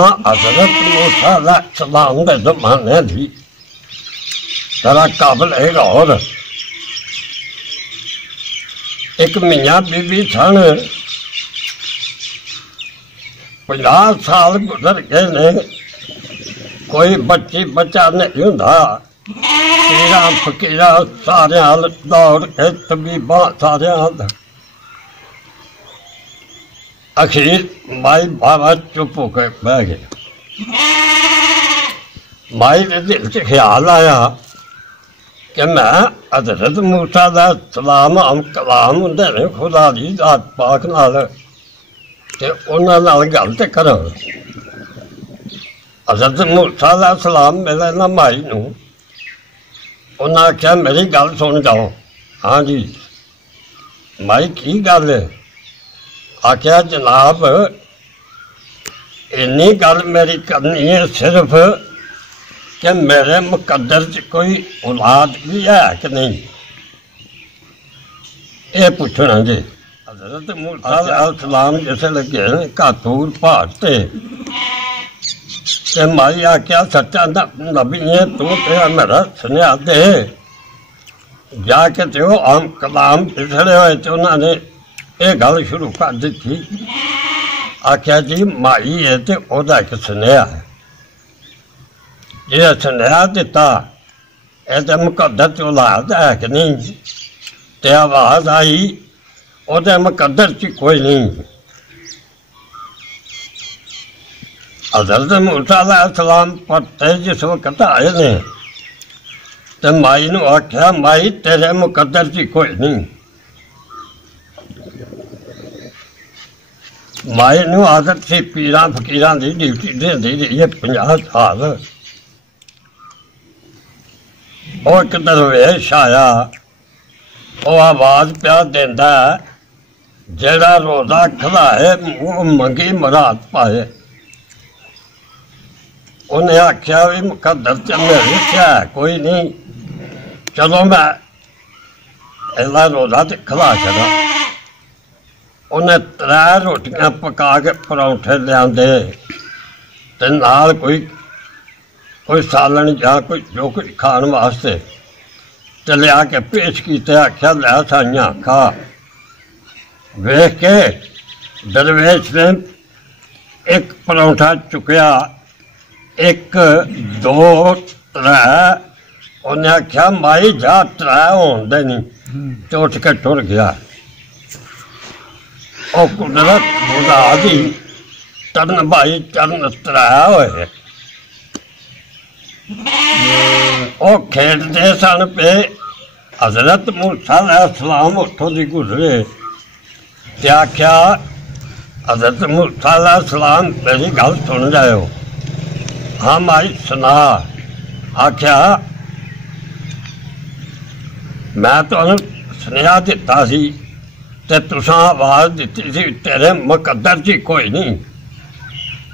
हजरत मूसा अलैहिस्सलाम के जमाने थी जरा काबिल एक और एक मियाँ बीबी सन 50 साल गुजर गए ने कोई बच्ची बच्चा नहीं होंदा पीरा फकीरा सारे दौड़ के तबीबा सारे आखिर माई बाबा चुप होकर बह गए। माई के दिल से ख्याल आया कि मैं हजरत मूसा अलैहिस्सलाम हम कलाम होंदे ने खुदा दी जात पाक नाल ते उन्हां नाल गल ते करो। हजरत मूसा अलैहिस्सलाम मिले ना माई नूं, उन्हें आख्या मेरी गल सुन जाओ। हाँ जी माई की गल है? आख्या जनाब इन्नी गल मेरी करनी है सिर्फ कि मेरे मुकद्दर च कोई औलाद भी है कि नहीं, ये पूछना जी। हजरत मूसा अलैहिस्सलाम जिसे लगे कातूर पहाड़ ते माई आख्या सच्चा नबी है तू तेरा मेरा सुनिया दे जाके तो आम कलाम पिछड़े हुए तो उन्होंने ये गल शुरू कर दी थी। आख्या जी माई है तो ओदा एक सुनिया है, जे सुनिया दिता ये मुकद्दर च औलाद है कि नहीं, ते आवाज आई ओदे मुकद्दर च कोई नहीं। हजरत मूसा अलैहिस्सलाम पढ़ते जिस वक्त आए ने तो माई नूं आख्या माई तेरे मुकद्दर च कोई नहीं। माई नूं आदत सी पीरां फकीरां दी ड्यूटी देंदी रही है 50 साल। और एक दरवेश आया वो आवाज प्या देंदा जेड़ा रोजा खलाए वो मंगी मुराद पाए। उन्हें आख्या भी मुकद्दर च मेरे क्या कोई नहीं, चलो मैं इला रोजा तो खला चला। उन्हें 3 रोटियां पका के परौंठे लियादे ते नाल कोई सालन या कोई जो कुछ खाण वास्ते ते लिया के पेश किते। आख्या लै साइयां खा। वेख के दरवेश ने एक परौंठा चुकया, 1 2 3 उन्हें आख्या माई जा 3 होन दे नहीं, तो उठ के टुर गया। और कुदरत खुदा दी चरण भाई चरण 3 होए। वो खेलते सन पे हजरत मूसा अलैहिस्सलाम उठों दी गुजरे ते आख्या हजरत मूसा अलैहिस्सलाम मेरी गल सुन जाओ। हाँ माई सुना। आख्या मैं तुहानूं सुनेहा दिता सी ते तुसां आवाज दिती सी तेरे मुकद्दर च कोई नहीं।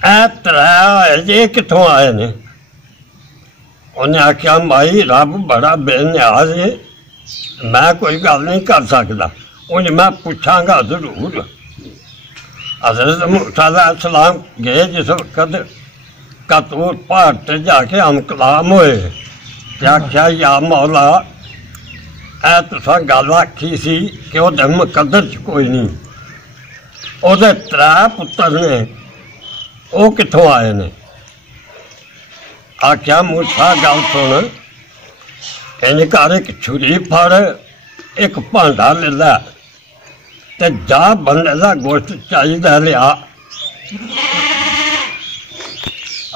ऐ 3 जे कित्थों आए ने? उन्हें आख्या माई रब बड़ा बेनियाज है, मैं कोई गल नहीं कर सकता, उन्हें मैं पूछांगा जरूर। हजरत मूसा अलैहिस्सलाम गए जिस वक्त कातूर पहाड़ ते जाके हम कलाम होए ते आख्या या मौला ऐ तुसां गल आखी सी कि ओहदे मुकद्दर च कोई नहीं, ओहदे 3 पुत्तर ने वो कित्थों आए ने? आख्या मूसा गल सुन, इंज कर एक छुरी फड़, एक भांडा ले लै ते जा बंदे दा गोश्त चाहिदा लिया।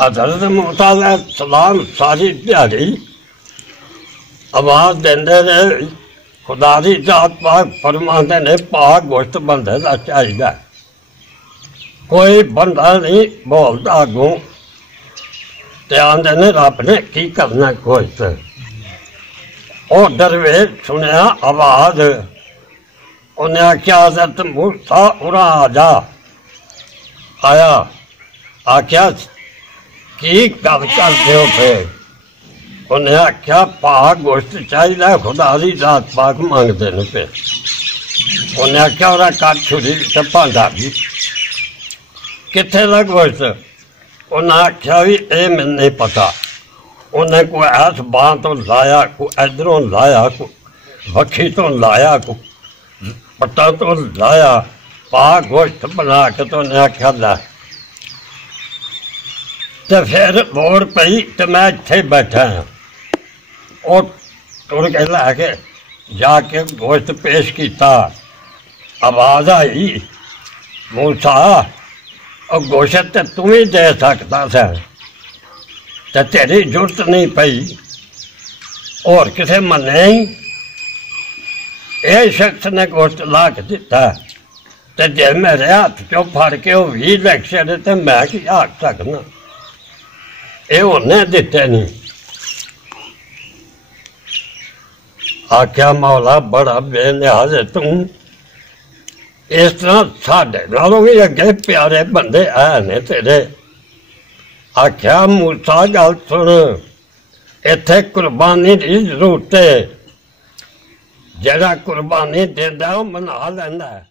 हजरत मूसा अलैहिस्सलाम सारी दिहाड़ी आवाज देंदे रहे, खुदा दी जात पाक फरमांदे ने पाक गोश्त बंदे दा चाहिदा। कोई बंदा नहीं बोलदा अगों ते आंदे ने रब ने की करना गोश्त। ओ दरवेश सुनिया आवाज, उन्हें आख्या हजरत मूसा उरा आ जा। आया। आख्या की गल करदे हो पे? उन्हें आख्या पाक गोश्त चाहिए, खुदा दी जात पाक मंगते ने पे। उन्हें आख्या और कट छुरी ते भांडा भी कित्थे दा गोश्त? उन्हें आख्या भी ये मैंने नहीं पता। उन्हें कोई ऐस बां तो लाया, कोई इधरों लाया, कोई वखी तो लाया, कोई पट्टा तो लाया, पा गोश्त बना के तो उन्हें आख्या लै। तो फिर वोट पई तो मैं इत्थे बैठा हाँ। और तुर के लैके जाके गोश्त पेश किया। आवाज़ आई, मूसा और गोश्त तो तू ही दे सकता था, तो तेरी जरूरत नहीं पई और किसे मने ही। ये शख्स ने गोश्त ला के दिता, तो जे मेरे हाथ चो फड़ के वो 20 लख छड़े तो मैं की आख सकना। ये उन्हें दिते नहीं। आख्या मौला बड़ा बेनियाज है तू, इस तरह साढ़े नालों भी अगे प्यारे बंदे है ने तेरे। आख्या मूसा गल सुन, इत्थे कुर्बानी की जरूरत है, जरा कुर्बानी देंदा मना लैंदा है।